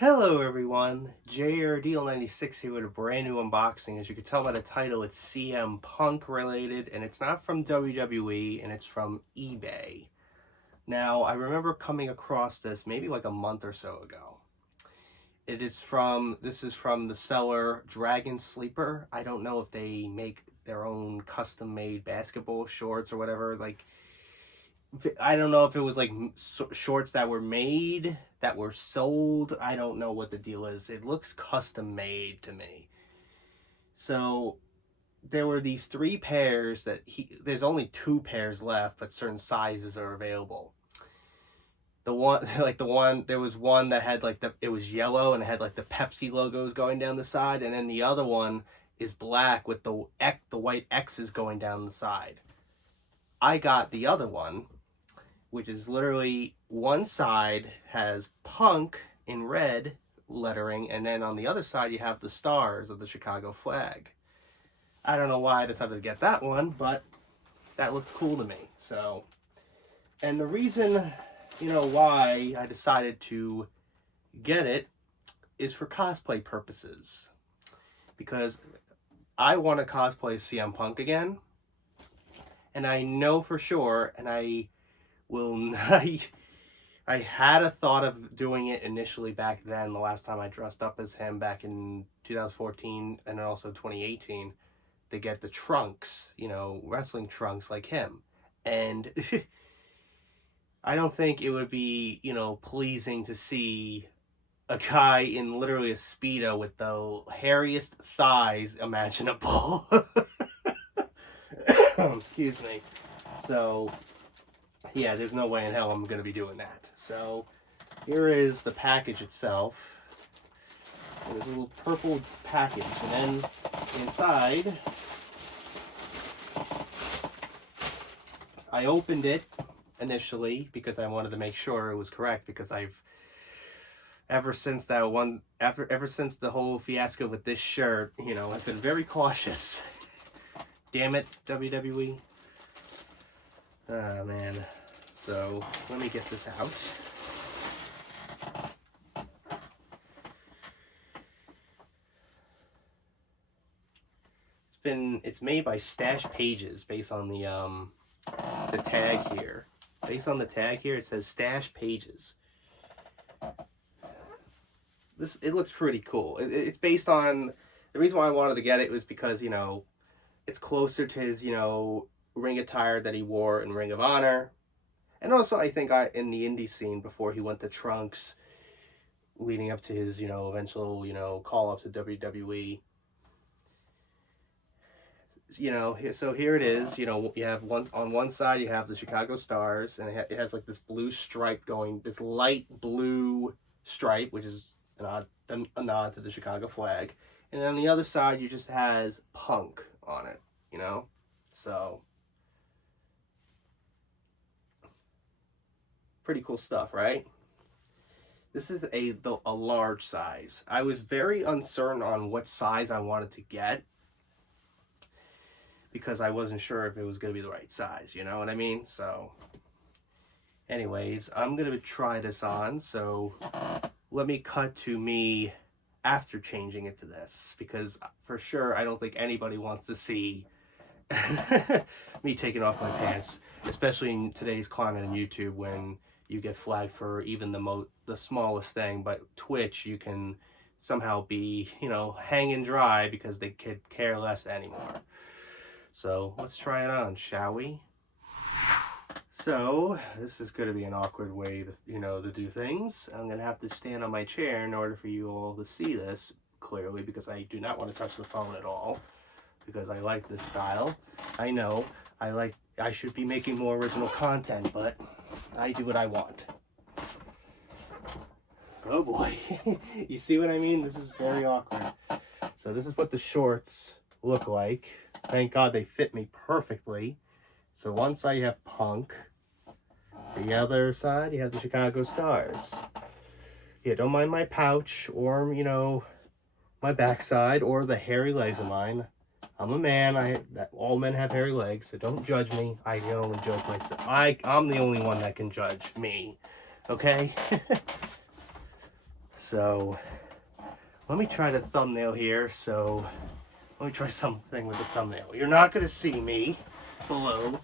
Hello everyone, JRDL96 here with a brand new unboxing. As you can tell by the title, it's CM Punk related, and it's not from WWE, and it's from eBay. Now, I remember coming across this maybe like a month or so ago. This is from the seller Dragon Sleeper. I don't know if they make their own custom-made basketball shorts or whatever. I don't know if it was like shorts that were made, that were sold. I don't know what the deal is. It looks custom made to me. So there were these three pairs there's only two pairs left, but certain sizes are available. There was one that had it was yellow and it had like the Pepsi logos going down the side, and then the other one is black with the white X's going down the side. I got the other one, which is literally one side has Punk in red lettering, and then on the other side you have the stars of the Chicago flag. I don't know why I decided to get that one, but that looked cool to me. So, and the reason, why I decided to get it is for cosplay purposes. Because I want to cosplay CM Punk again, and I know for sure, and I had a thought of doing it initially back then, the last time I dressed up as him back in 2014 and also 2018, to get the trunks, wrestling trunks like him. And I don't think it would be, pleasing to see a guy in literally a Speedo with the hairiest thighs imaginable. Excuse me. So yeah, there's no way in hell I'm going to be doing that. So here is the package itself. There's a little purple package, and then inside, I opened it initially because I wanted to make sure it was correct, because ever since the whole fiasco with this shirt, I've been very cautious. Damn it, WWE. Ah, man. So, let me get this out. It's made by Stash Pages based on the tag here. Based on the tag here, it says Stash Pages. It looks pretty cool. It's based on, the reason why I wanted to get it was because, it's closer to his, ring attire that he wore in Ring of Honor. And also, I think in the indie scene before he went to Trunks, leading up to his, eventual, call up to WWE. So here it is. You have on one side you have the Chicago Stars, and it has like this blue stripe this light blue stripe, which is a nod to the Chicago flag. And on the other side, you just has Punk on it. So pretty cool stuff, right? This is a large size. I was very uncertain on what size I wanted to get, because I wasn't sure if it was going to be the right size, you know what I mean? So anyways, I'm going to try this on, so let me cut to me after changing it to this, because for sure I don't think anybody wants to see me taking off my pants, especially in today's climate on YouTube, when you get flagged for even the smallest thing. But Twitch, you can somehow be, hanging dry because they could care less anymore. So let's try it on, shall we? So this is going to be an awkward way to do things. I'm going to have to stand on my chair in order for you all to see this clearly, because I do not want to touch the phone at all, because I like this style. I know I should be making more original content, but I do what I want. Oh boy. You see what I mean? This is very awkward. So this is what the shorts look like. Thank God they fit me perfectly. So one side you have Punk. The other side you have the Chicago Stars. Yeah, don't mind my pouch or, my backside or the hairy legs of mine. I'm a man. All men have hairy legs, so don't judge me. I can only judge myself. I'm the only one that can judge me. Okay? So let me try the thumbnail here. So let me try something with the thumbnail. You're not going to see me below,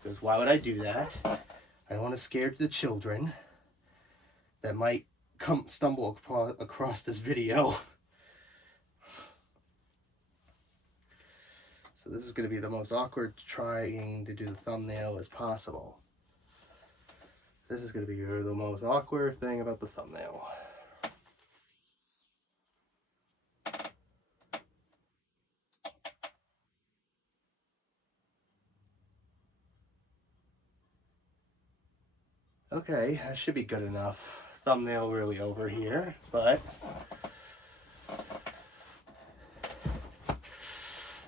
because why would I do that? I don't want to scare the children that might stumble across this video. So this is going to be the most awkward trying to do the thumbnail as possible. This is going to be the most awkward thing about the thumbnail. Okay, that should be good enough. Thumbnail really over here, but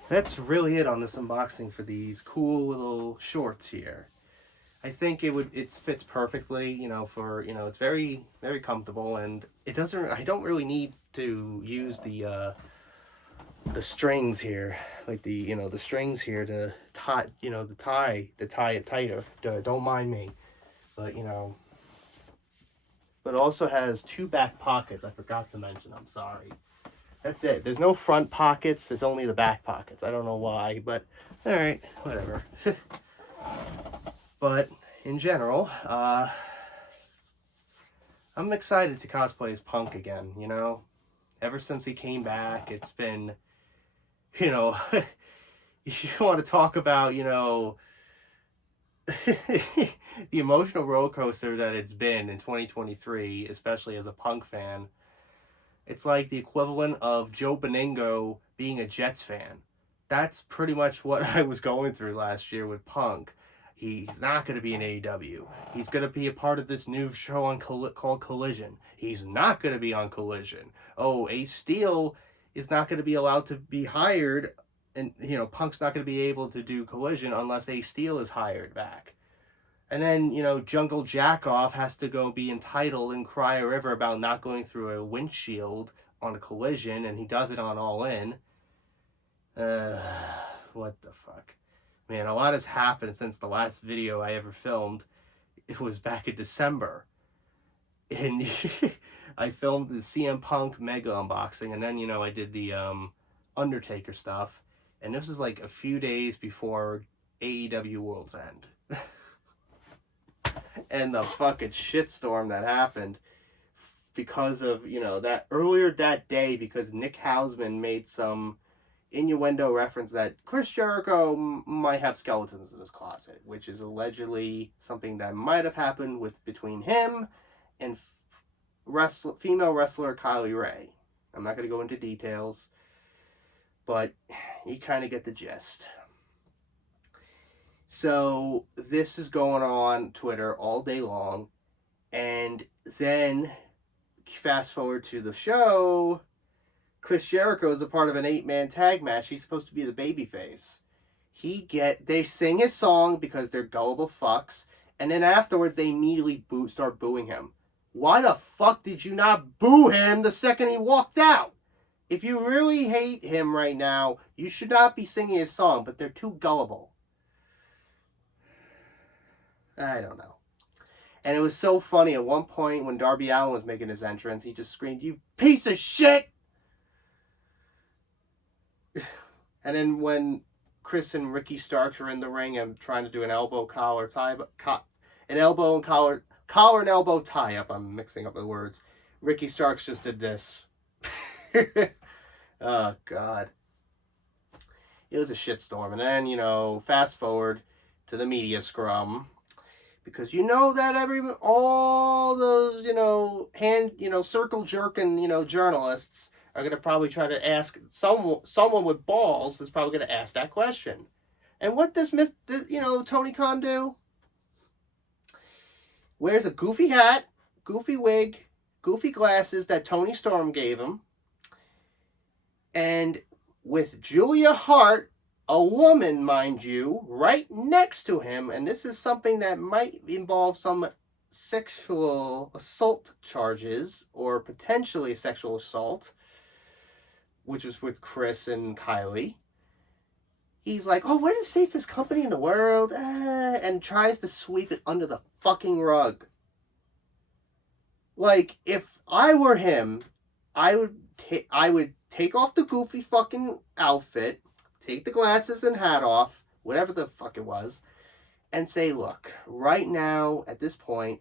that's really it on this unboxing for these cool little shorts here. I think it fits perfectly, you know, for, you know, it's very, very comfortable, and it doesn't, I don't really need to use the strings here, like the, you know, the strings here to tie, you know, to tie it tighter. Don't mind me. But, you know, but it also has 2 back pockets. I forgot to mention, I'm sorry. That's it. There's no front pockets. There's only the back pockets. I don't know why, but all right, whatever. But in general, I'm excited to cosplay as Punk again, you know? Ever since he came back, it's been, you know, if you want to talk about, you know, the emotional roller coaster that it's been in 2023, especially as a Punk fan, it's like the equivalent of Joe Beningo being a Jets fan. That's pretty much what I was going through last year with Punk. He's not going to be in AEW. He's going to be a part of this new show on called Collision. He's not going to be on Collision. Oh, Ace Steel is not going to be allowed to be hired, and, you know, Punk's not going to be able to do Collision unless Ace Steel is hired back. And then, you know, Jungle Jackoff has to go be entitled and cry a river about not going through a windshield on a Collision, and he does it on All In. What the fuck? Man, a lot has happened since the last video I ever filmed. It was back in December. And I filmed the CM Punk Mega unboxing, and then, you know, I did the Undertaker stuff. And this was like a few days before AEW World's End. And the fucking shitstorm that happened because of, you know, that earlier that day, because Nick Hausman made some innuendo reference that Chris Jericho might have skeletons in his closet, which is allegedly something that might have happened between him and female wrestler Kylie Ray. I'm not going to go into details, but you kind of get the gist. So this is going on Twitter all day long, and then fast forward to the show. Chris Jericho is a part of an 8-man tag match. He's supposed to be the babyface. They sing his song because they're gullible fucks, and then afterwards they immediately start booing him. Why the fuck did you not boo him the second he walked out? If you really hate him right now, you should not be singing his song, but they're too gullible. I don't know. And it was so funny at one point when Darby Allin was making his entrance, he just screamed, "You piece of shit!" And then when Chris and Ricky Starks were in the ring and trying to do an elbow collar tie, an elbow and collar and elbow tie up, I'm mixing up the words. Ricky Starks just did this. Oh, God. It was a shitstorm. And then, you know, fast forward to the media scrum. Because you know that all those, you know, circle jerking, you know, journalists are going to probably try to ask someone with balls is probably going to ask that question. And what does Tony Khan do? Wears a goofy hat, goofy wig, goofy glasses that Tony Storm gave him. And with Julia Hart, a woman, mind you, right next to him, and this is something that might involve some sexual assault charges, or potentially sexual assault, which was with Chris and Kylie. He's like, "Oh, we're the safest company in the world," and tries to sweep it under the fucking rug. Like, if I were him, I would take off the goofy fucking outfit, take the glasses and hat off, whatever the fuck it was, and say, look, right now, at this point,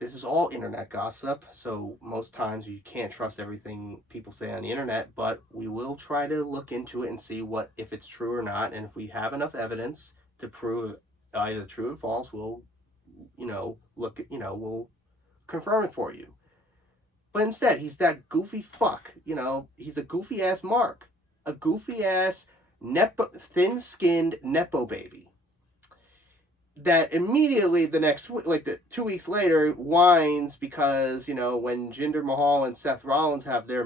this is all internet gossip, so most times you can't trust everything people say on the internet, but we will try to look into it and see what if it's true or not, and if we have enough evidence to prove either true or false, we'll, we'll confirm it for you. But instead, he's that goofy fuck, he's a goofy ass Mark, a goofy ass thin-skinned nepo baby that immediately the next like the 2 weeks later whines because when Jinder Mahal and Seth Rollins have their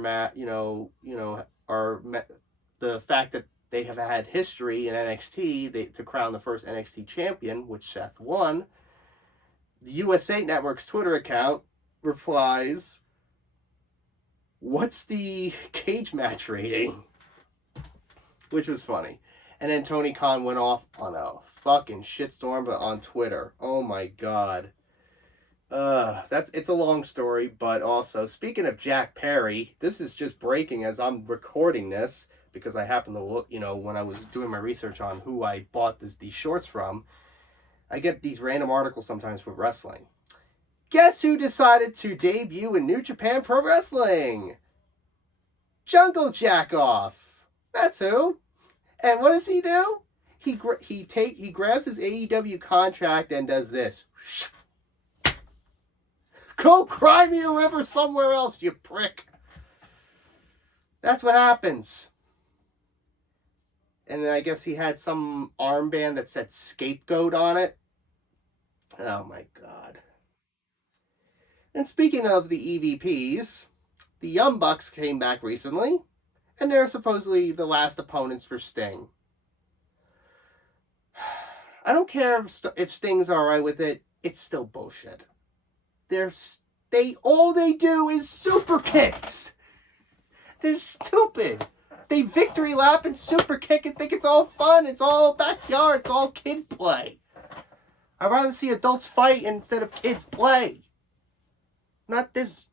the fact that they have had history in NXT to crown the first NXT champion, which Seth won. The USA Network's Twitter account replies, "What's the cage match rating?" Which was funny. And then Tony Khan went off on a fucking shitstorm, but on Twitter. Oh my god. It's a long story, but also, speaking of Jack Perry, this is just breaking as I'm recording this, because I happen to look, when I was doing my research on who I bought these shorts from, I get these random articles sometimes with wrestling. Guess who decided to debut in New Japan Pro Wrestling? Jungle Jackoff. That's who. And what does he do? He grabs his AEW contract and does this. Go cry me a river somewhere else, you prick. That's what happens. And then I guess he had some armband that said scapegoat on it. Oh my god. And speaking of the EVPs, the Young Bucks came back recently, and they're supposedly the last opponents for Sting. I don't care if Sting's alright with it, it's still bullshit. All they do is super kicks. They're stupid. They victory lap and super kick and think it's all fun. It's all backyard. It's all kid play. I'd rather see adults fight instead of kids play. Not this,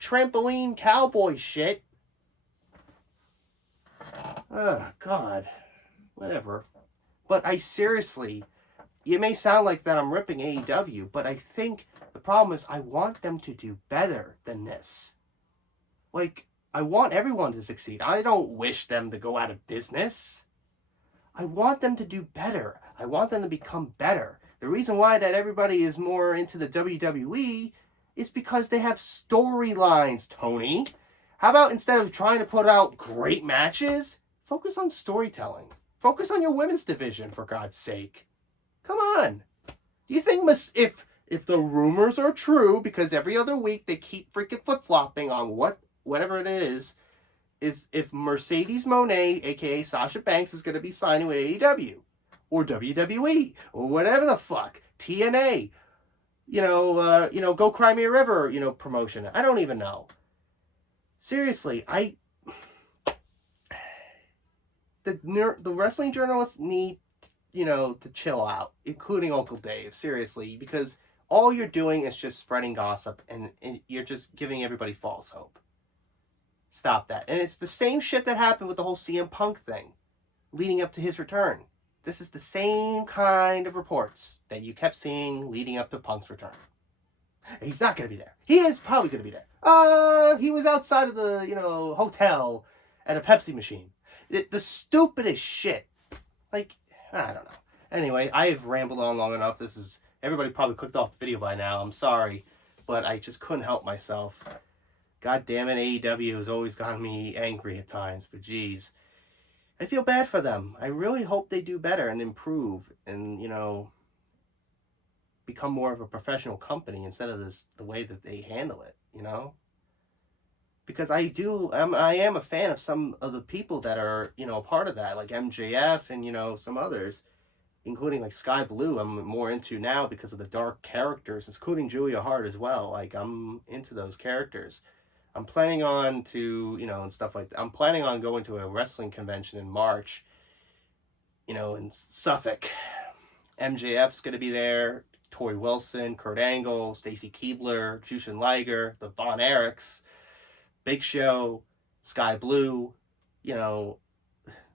trampoline cowboy shit. Oh, God. Whatever. But I seriously, it may sound like that I'm ripping AEW, but I think the problem is I want them to do better than this. Like, I want everyone to succeed. I don't wish them to go out of business. I want them to do better. I want them to become better. The reason why that everybody is more into the WWE is because they have storylines, Tony. How about instead of trying to put out great matches, focus on storytelling. Focus on your women's division, for God's sake. Come on. Do you think if the rumors are true, because every other week they keep freaking flip-flopping on whatever it is if Mercedes Moné, a.k.a. Sasha Banks, is going to be signing with AEW or WWE or whatever the fuck, TNA, Go Cry Me a River, promotion. I don't even know. Seriously, the wrestling journalists need, to chill out, including Uncle Dave, seriously, because all you're doing is just spreading gossip and you're just giving everybody false hope. Stop that. And it's the same shit that happened with the whole CM Punk thing leading up to his return. This is the same kind of reports that you kept seeing leading up to Punk's return. He's not going to be there. He is probably going to be there. He was outside of the, hotel at a Pepsi machine. The stupidest shit. Like, I don't know. Anyway, I have rambled on long enough. Everybody probably clicked off the video by now. I'm sorry, but I just couldn't help myself. God damn it, AEW has always gotten me angry at times, but geez. I feel bad for them. I really hope they do better and improve and, become more of a professional company instead of the way that they handle it, Because I am a fan of some of the people that are, a part of that, like MJF and, some others, including like Sky Blue, I'm more into now because of the dark characters, including Julia Hart as well. Like, I'm into those characters. I'm planning on and stuff like that. I'm planning on going to a wrestling convention in March, in Suffolk. MJF's going to be there. Tori Wilson, Kurt Angle, Stacy Keibler, Jushin Liger, the Von Erichs, Big Show, Sky Blue, you know,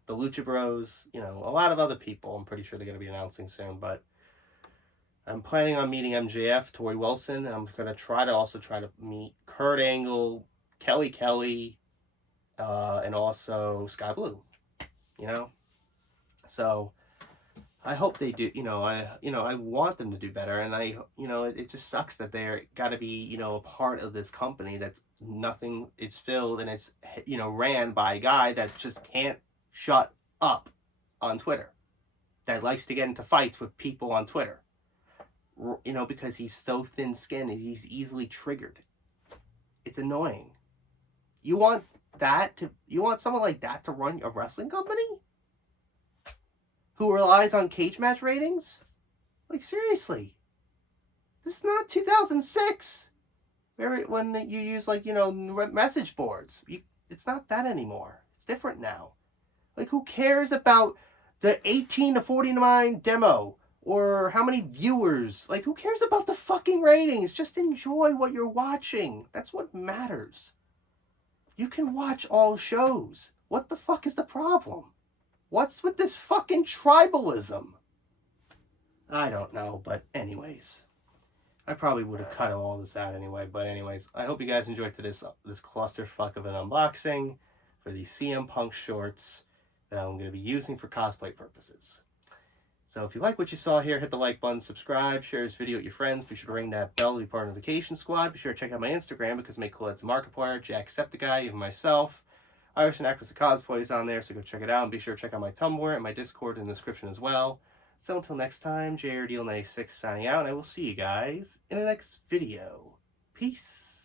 the Lucha Bros, you know, a lot of other people. I'm pretty sure they're going to be announcing soon, but I'm planning on meeting MJF, Tori Wilson, and I'm going to try to meet Kurt Angle, Kelly, and also Sky Blue, you know? So I hope they do, I want them to do better, and it just sucks that they're got to be, a part of this company that's nothing, it's filled, and it's, ran by a guy that just can't shut up on Twitter, that likes to get into fights with people on Twitter, because he's so thin-skinned and he's easily triggered. It's annoying. You want someone like that to run a wrestling company? Who relies on cage match ratings? Like, seriously. This is not 2006. When you use, message boards. It's not that anymore. It's different now. Like, who cares about the 18 to 49 demo? Or how many viewers? Like, who cares about the fucking ratings? Just enjoy what you're watching. That's what matters. You can watch all shows. What the fuck is the problem? What's with this fucking tribalism? I don't know, but anyways. I probably would have cut all this out anyway, but anyways. I hope you guys enjoyed this clusterfuck of an unboxing for these CM Punk shorts that I'm going to be using for cosplay purposes. So if you like what you saw here, hit the like button, subscribe, share this video with your friends. Be sure to ring that bell to be part of the notification squad. Be sure to check out my Instagram because Make Cool Ed's Markiplier, Jacksepticeye, even myself. Irish and Actress of Cosplay is on there, so go check it out. And be sure to check out my Tumblr and my Discord in the description as well. So until next time, JRDeal96 signing out, and I will see you guys in the next video. Peace.